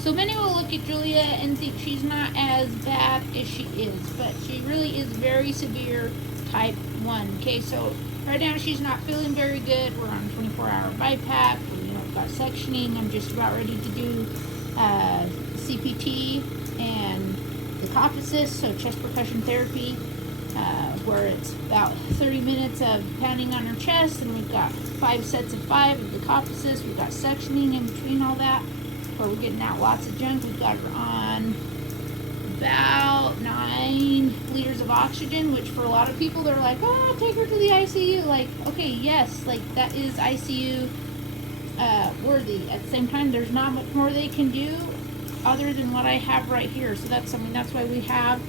So many will look at Julia and think she's not as bad as she is, but she really is very severe type 1. Okay, so right now she's not feeling very good. We're on 24-hour BiPAP. We've got sectioning. I'm just about ready to do CPT and the cough assist, so chest percussion therapy, where it's about 30 minutes of pounding on her chest, and we've got 5 sets of 5 of the cough assist. We've got sectioning in between all that, where we're getting out lots of junk. We've got her on about 9 liters of oxygen, which for a lot of people, they're like, oh, take her to the ICU. Like, okay, yes, like that is ICU worthy. At the same time, there's not much more they can do other than what I have right here. So that's why we have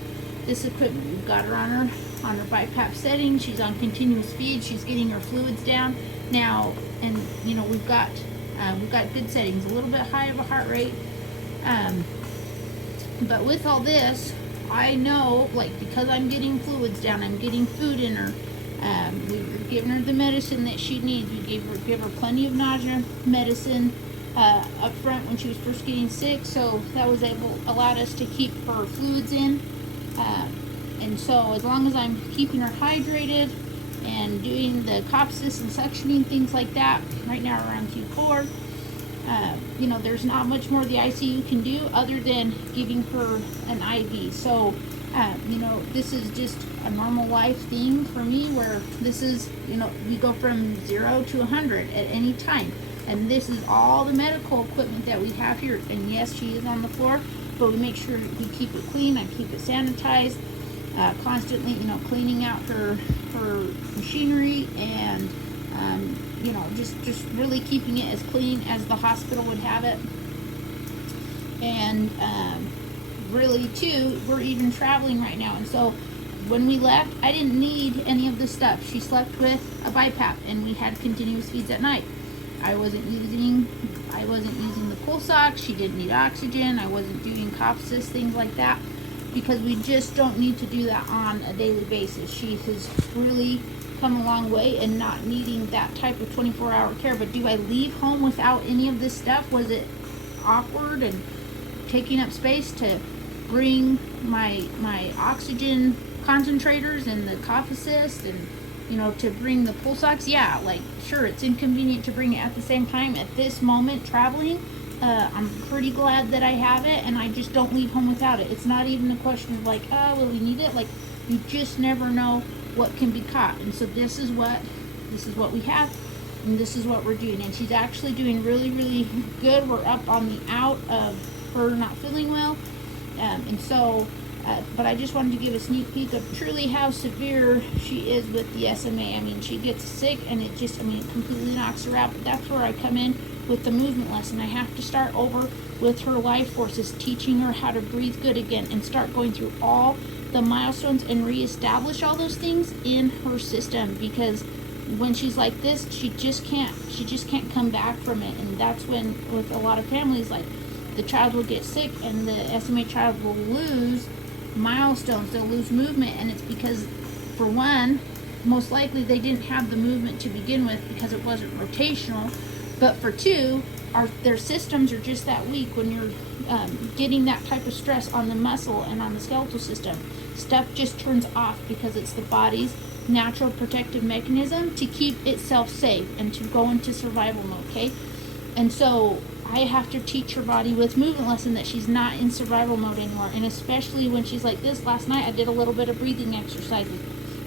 this equipment. We've got her on her BiPAP setting. She's on continuous feed. She's getting her fluids down now, and we've got good settings. A little bit high of a heart rate, but with all this, I know, like, because I'm getting fluids down, I'm getting food in her. We've given her the medicine that she needs. We give her plenty of nausea medicine up front when she was first getting sick, so that was allowed us to keep her fluids in. And so as long as I'm keeping her hydrated and doing the copsis and suctioning, things like that, right now we're on Q4, there's not much more the ICU can do other than giving her an IV. So, this is just a normal life thing for me, where this is, we go from 0 to 100 at any time. And this is all the medical equipment that we have here. And yes, she is on the floor, but we make sure we keep it clean. I keep it sanitized, constantly, cleaning out her machinery, and just really keeping it as clean as the hospital would have it. And really too, we're even traveling right now, and so when we left, I didn't need any of this stuff. She slept with a BiPAP, and we had continuous feeds at night. I wasn't using the pulse ox. She didn't need oxygen. I wasn't doing copsis, things like that, because we just don't need to do that on a daily basis. She has really come a long way in not needing that type of 24-hour care. But do I leave home without any of this stuff? Was it awkward and taking up space to bring my oxygen concentrators and the cough assist, and to bring the pulse ox? Yeah, like, sure, it's inconvenient to bring it at the same time. At this moment traveling, I'm pretty glad that I have it, and I just don't leave home without it. It's not even a question of like, oh, will we need it? Like, you just never know what can be caught. And so this is what we have, and this is what we're doing. And she's actually doing really, really good. We're up on the out of her not feeling well, but I just wanted to give a sneak peek of truly how severe she is with the SMA. I mean, she gets sick, and it completely knocks her out. But that's where I come in with the movement lesson. I have to start over with her life forces, teaching her how to breathe good again, and start going through all the milestones and reestablish all those things in her system, because when she's like this, she just can't come back from it. And that's when, with a lot of families, like, the child will get sick and the SMA child will lose milestones, they'll lose movement, and it's because, for one, most likely they didn't have the movement to begin with because it wasn't rotational, but for two, their systems are just that weak. When you're getting that type of stress on the muscle and on the skeletal system, stuff just turns off, because it's the body's natural protective mechanism to keep itself safe and to go into survival mode. Okay, and so I have to teach her body with movement lesson that she's not in survival mode anymore. And especially when she's like this. Last night I did a little bit of breathing exercises.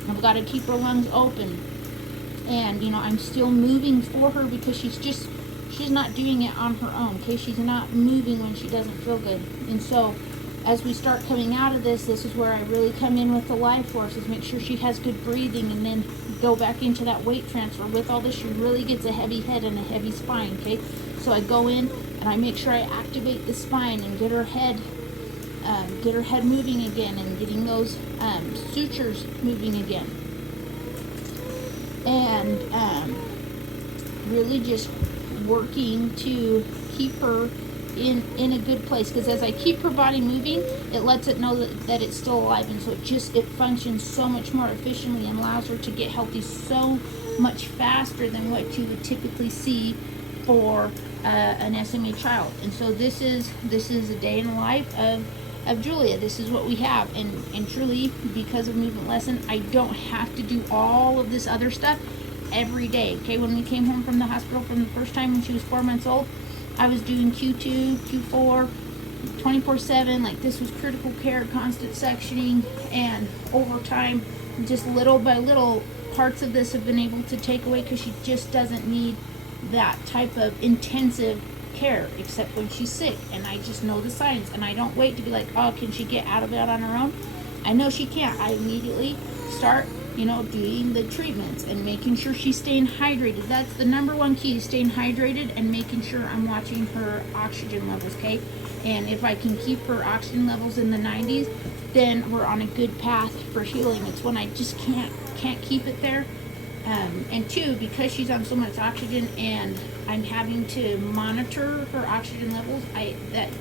I've got to keep her lungs open, and I'm still moving for her, because she's not doing it on her own. Okay, she's not moving when she doesn't feel good. And so as we start coming out of this is where I really come in with the life forces, make sure she has good breathing, and then go back into that weight transfer. With all this, she really gets a heavy head and a heavy spine. Okay, so I go in and I make sure I activate the spine and get her head moving again, and getting those sutures moving again, and really just working to keep her in a good place, because as I keep her body moving, it lets it know that it's still alive, and so it functions so much more efficiently and allows her to get healthy so much faster than what you would typically see for an SMA child. And so this is a day in the life of Julia. This is what we have, and truly, because of Movement Lesson, I don't have to do all of this other stuff every day. Okay, when we came home from the hospital from the first time when she was 4 months old, I was doing Q2, Q4, 24/7. Like, this was critical care, constant sectioning, and over time, just little by little, parts of this have been able to take away because she just doesn't need that type of intensive care except when she's sick. And I just know the signs, and I don't wait to be like, oh, can she get out of bed on her own? I know she can't. I immediately start, doing the treatments and making sure she's staying hydrated. That's the number one key, is staying hydrated and making sure I'm watching her oxygen levels, okay? And if I can keep her oxygen levels in the 90s, then we're on a good path for healing. It's when I just can't keep it there. And two, because she's on so much oxygen and I'm having to monitor her oxygen levels,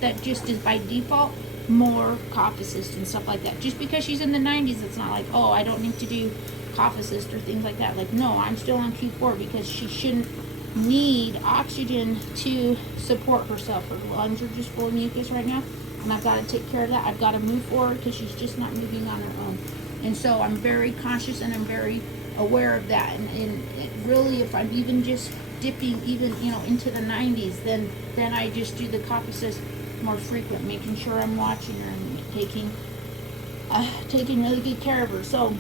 that just is by default more cough assist and stuff like that. Just because she's in the 90s, it's not like, oh, I don't need to do cough assist or things like that. Like, no, I'm still on Q4 because she shouldn't need oxygen to support herself. Her lungs are just full of mucus right now, and I've got to take care of that. I've got to move forward because she's just not moving on her own. And so I'm very conscious and I'm very aware of that. And it really, if I'm even just dipping even into the 90s, then I just do the cough assist more frequent, making sure I'm watching her and taking really good care of her. So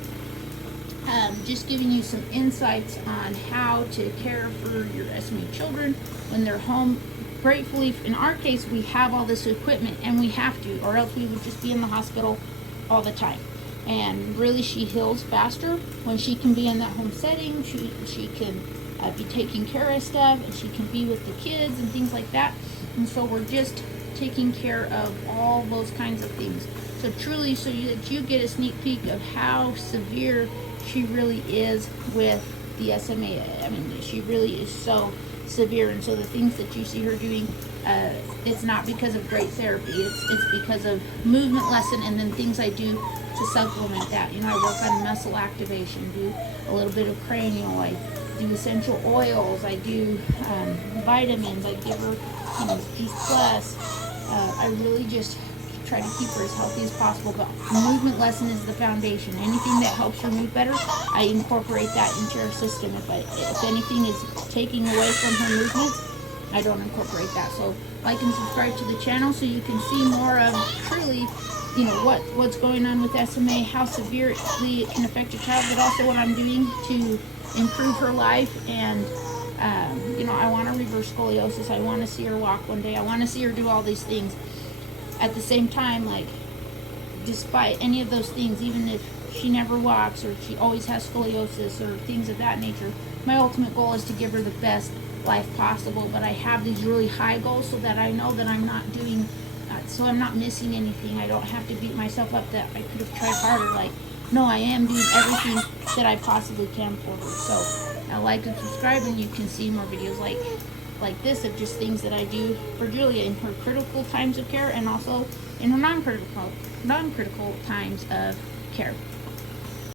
just giving you some insights on how to care for your SMA children when they're home. Gratefully, in our case, we have all this equipment, and we have to, or else we would just be in the hospital all the time. And really, she heals faster when she can be in that home setting. She can be taking care of stuff, and she can be with the kids and things like that. And so we're just taking care of all those kinds of things. So truly, so that you get a sneak peek of how severe she really is with the SMA. I mean, she really is so severe. And so the things that you see her doing, it's not because of great therapy. It's because of Movement Lesson, and then things I do to supplement that. I work on muscle activation, do a little bit of cranial, I do essential oils, I do vitamins, I give her Juice Plus. I really just try to keep her as healthy as possible, but Movement Lesson is the foundation. Anything that helps her move better, I incorporate that into her system. If anything is taking away from her movements, I don't incorporate that. So like and subscribe to the channel so you can see more of truly what's going on with SMA, how severely it can affect your child, but also what I'm doing to improve her life. And I want to reverse scoliosis. I want to see her walk one day. I want to see her do all these things. At the same time, like, despite any of those things, even if she never walks or she always has scoliosis or things of that nature, my ultimate goal is to give her the best life possible. But I have these really high goals so that I know that I'm not doing, so I'm not missing anything. I don't have to beat myself up that I could have tried harder. Like, no, I am doing everything that I possibly can for her. So like and subscribe, and you can see more videos like this of just things that I do for Julia in her critical times of care, and also in her non-critical times of care.